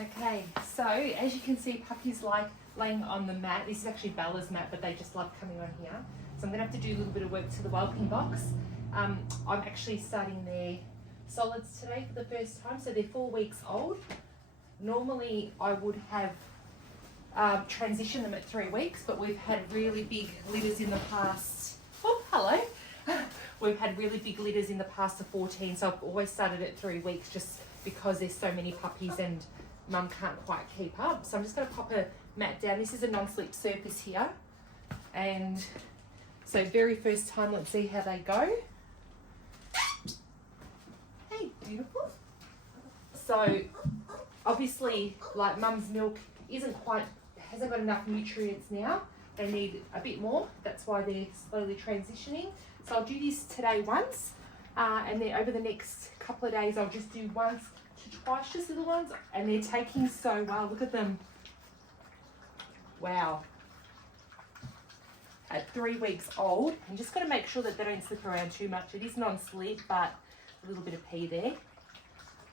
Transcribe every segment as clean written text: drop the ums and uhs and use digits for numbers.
Okay, so as you can see, Puppy's like laying on the mat. This is actually Bella's mat, but they just love coming on here. So I'm gonna have to do a little bit of work to the whelping box. I'm actually starting their solids today for the first time. So they're 4 weeks old. Normally I would have transitioned them at 3 weeks, but we've had really big litters in the past. Oh, hello. We've had really big litters in the past of 14, so I've always started at 3 weeks just because there's so many puppies and Mum can't quite keep up. So I'm just going to pop a mat down. This is a non-slip surface here. And so very first time, let's see how they go. Hey, beautiful. So obviously, like Mum's milk hasn't got enough nutrients now. They need a bit more. That's why they're slowly transitioning. So I'll do this today once, and then over the next couple of days, I'll just do once to twice, just little ones, and they're taking so well. Look at them. Wow. At 3 weeks old, I'm just got to make sure that they don't slip around too much. It is non-slip, but a little bit of pee there.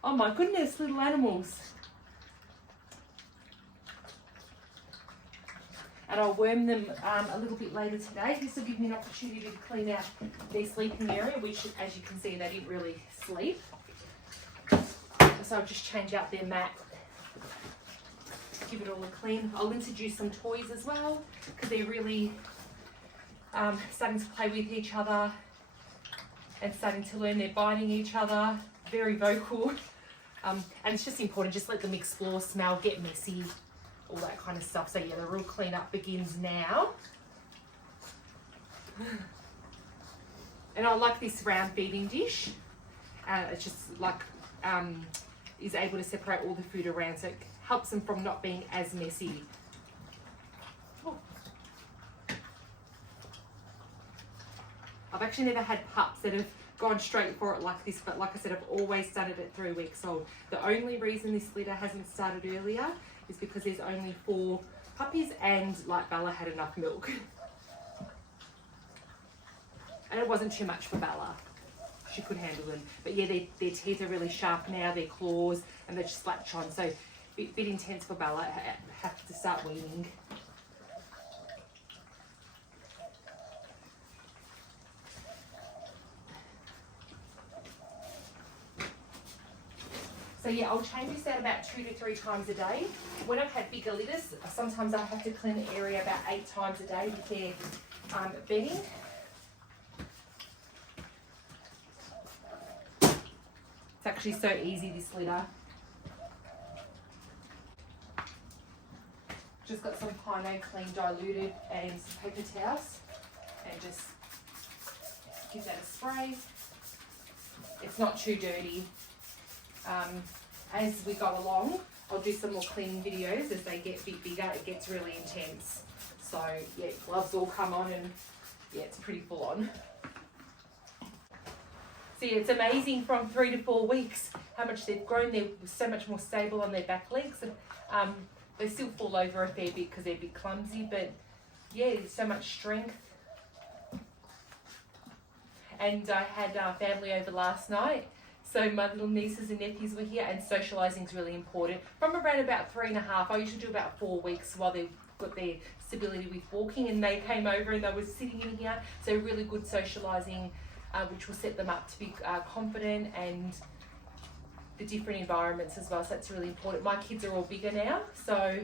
Oh my goodness, little animals. And I'll worm them a little bit later today. This will give me an opportunity to clean out their sleeping area, which, as you can see, they didn't really sleep. So I'll just change out their mat, give it all a clean. I'll introduce some toys as well, because they're really starting to play with each other and starting to learn they're biting each other. Very vocal. And it's just important, just let them explore, smell, get messy, all that kind of stuff. So yeah, the real cleanup begins now. And I like this round feeding dish. It's just like is able to separate all the food around, so it helps them from not being as messy. Oh. I've actually never had pups that have gone straight for it like this, but like I said, I've always done it at 3 weeks old. The only reason this litter hasn't started earlier is because there's only 4 puppies and like Bella had enough milk. And it wasn't too much for Bella. She could handle them. But yeah, their teeth are really sharp now, their claws, and they just latch on. So a bit intense for Bella. I have to start weaning. So yeah, I'll change this out about 2 to 3 times a day. When I've had bigger litters, sometimes I have to clean the area about 8 times a day with their bedding. It's actually so easy, this litter. Just got some Pino Clean diluted and some paper towels, and just give that a spray. It's not too dirty. As we go along, I'll do some more cleaning videos. As they get a bit bigger, it gets really intense. So yeah, gloves all come on, and yeah, it's pretty full on. So yeah, it's amazing from 3 to 4 weeks how much they've grown. They're so much more stable on their back legs. They still fall over a fair bit because they're a bit clumsy, but yeah, there's so much strength. And I had family over last night. So my little nieces and nephews were here, and socialising is really important. From around about 3.5, I usually do about 4 weeks while they've got their stability with walking, and they came over and they were sitting in here. So really good socialising, which will set them up to be confident, and the different environments as well. So that's really important. My kids are all bigger now, so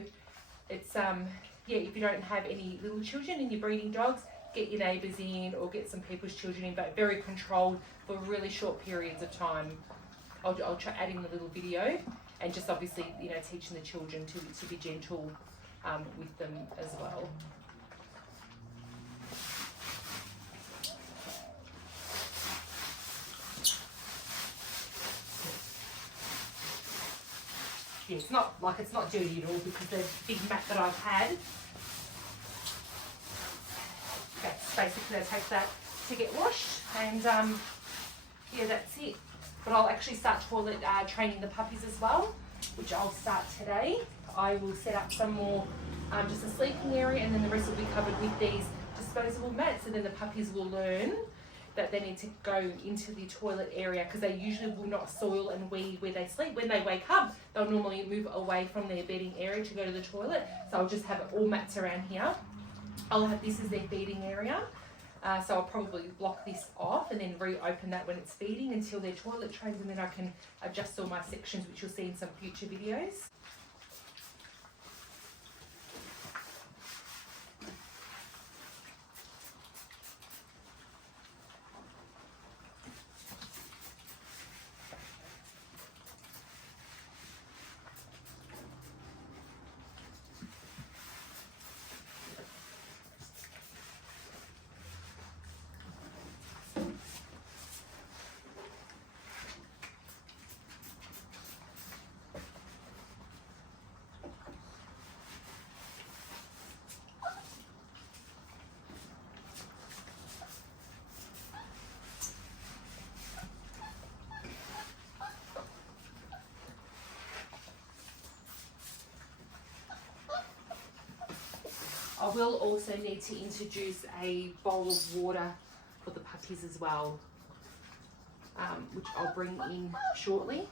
it's yeah, if you don't have any little children and you're breeding dogs, get your neighbours in or get some people's children in, but very controlled for really short periods of time. I'll try adding the little video, and just obviously, you know, teaching the children to be gentle with them as well. Yeah, it's not dirty at all, because the big mat that I've had, that's basically I take that to get washed, and yeah, that's it. But I'll actually start toilet training the puppies as well, which I'll start today. I will set up some more, just a sleeping area, and then the rest will be covered with these disposable mats, and then the puppies will learn that they need to go into the toilet area, because they usually will not soil and wee where they sleep. When they wake up, they'll normally move away from their bedding area to go to the toilet. So I'll just have it all mats around here. I'll have this as their feeding area. So I'll probably block this off and then reopen that when it's feeding until their toilet trains, and then I can adjust all my sections, which you'll see in some future videos. I will also need to introduce a bowl of water for the puppies as well, which I'll bring in shortly.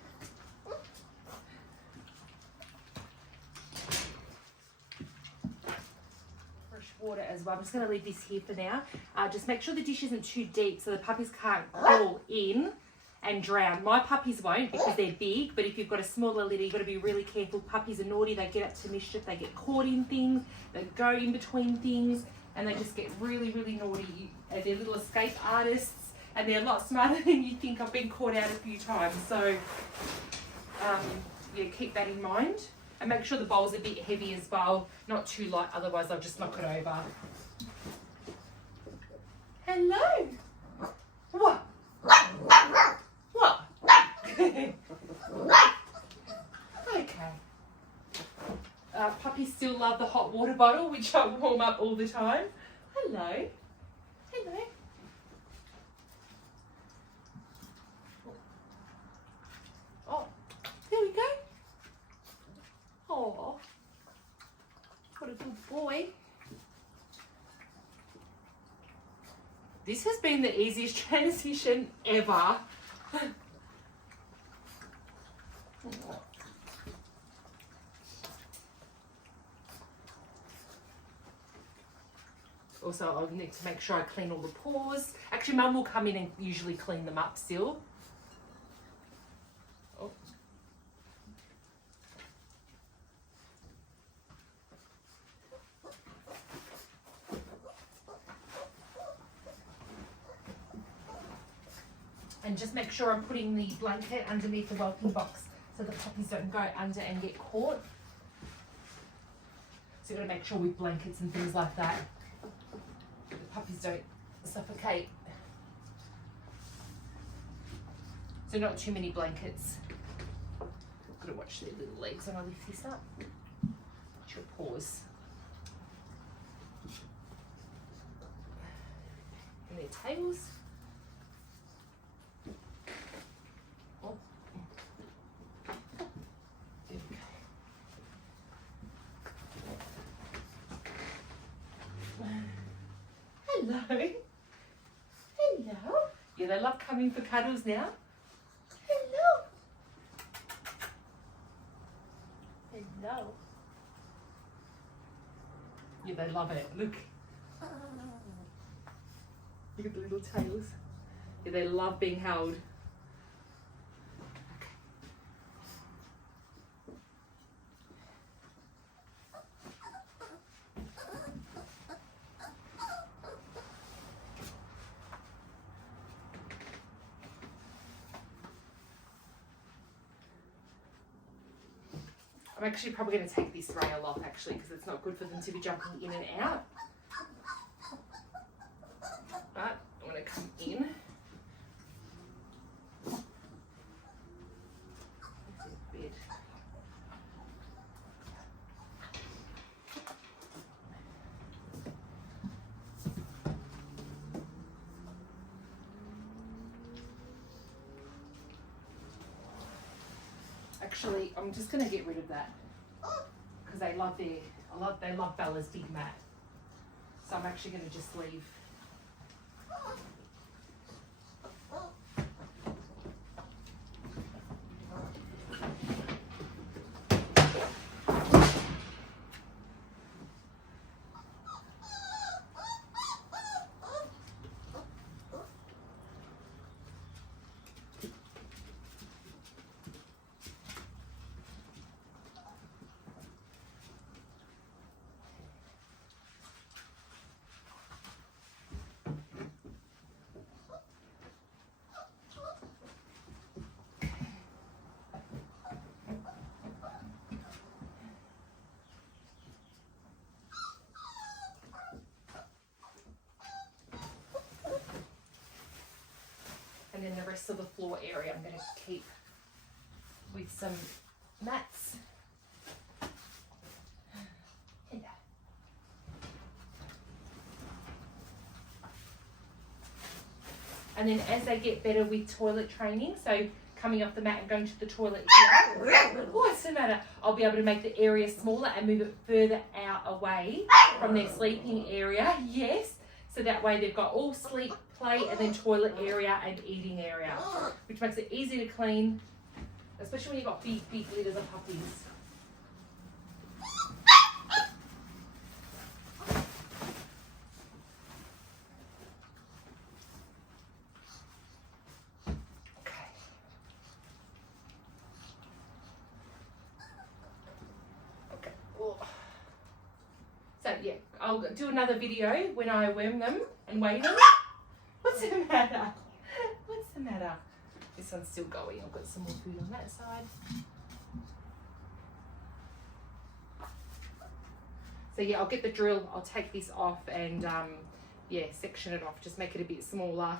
Fresh water as well. I'm just going to leave this here for now. Just make sure the dish isn't too deep so the puppies can't crawl in and drown. My puppies won't because they're big, but if you've got a smaller litter, you've got to be really careful. Puppies are naughty, they get up to mischief, they get caught in things, they go in between things, and they just get really, really naughty. They're little escape artists, and they're a lot smarter than you think. I've been caught out a few times, so yeah, keep that in mind. And make sure the bowl's a bit heavy as well, not too light, otherwise I'll just knock it over. Hello! What? What? Okay. Puppies still love the hot water bottle, which I warm up all the time. Hello. Hello. Oh, there we go. Oh, what a good boy. This has been the easiest transition ever. Also, I'll need to make sure I clean all the paws. Actually, Mum will come in and usually clean them up still. Oh. And just make sure I'm putting the blanket underneath the whelping box so the puppies don't go under and get caught. So you've got to make sure with blankets and things like that, the puppies don't suffocate. So not too many blankets. Got to watch their little legs when I lift this up. Watch your paws. And their tails. Hello. Hello. Yeah, they love coming for cuddles now. Hello. Hello. Yeah, they love it. Look. Look at the little tails. Yeah, they love being held. I'm actually probably going to take this rail off actually because it's not good for them to be jumping in and out. But I'm going to come in. Actually, I'm just going to get rid of that because they love Bella's big mat. So I'm actually going to just leave rest of the floor area I'm going to keep with some mats. And then as they get better with toilet training, so coming off the mat and going to the toilet here, what's the matter? I'll be able to make the area smaller and move it further out away from their sleeping area. Yes. So that way they've got all sleep, play, and then toilet area and eating area, which makes it easy to clean, especially when you've got big litters of puppies. So yeah, I'll do another video when I worm them and weigh them. What's the matter? What's the matter? This one's still going. I've got some more food on that side. So yeah, I'll get the drill. I'll take this off and yeah, section it off. Just make it a bit smaller.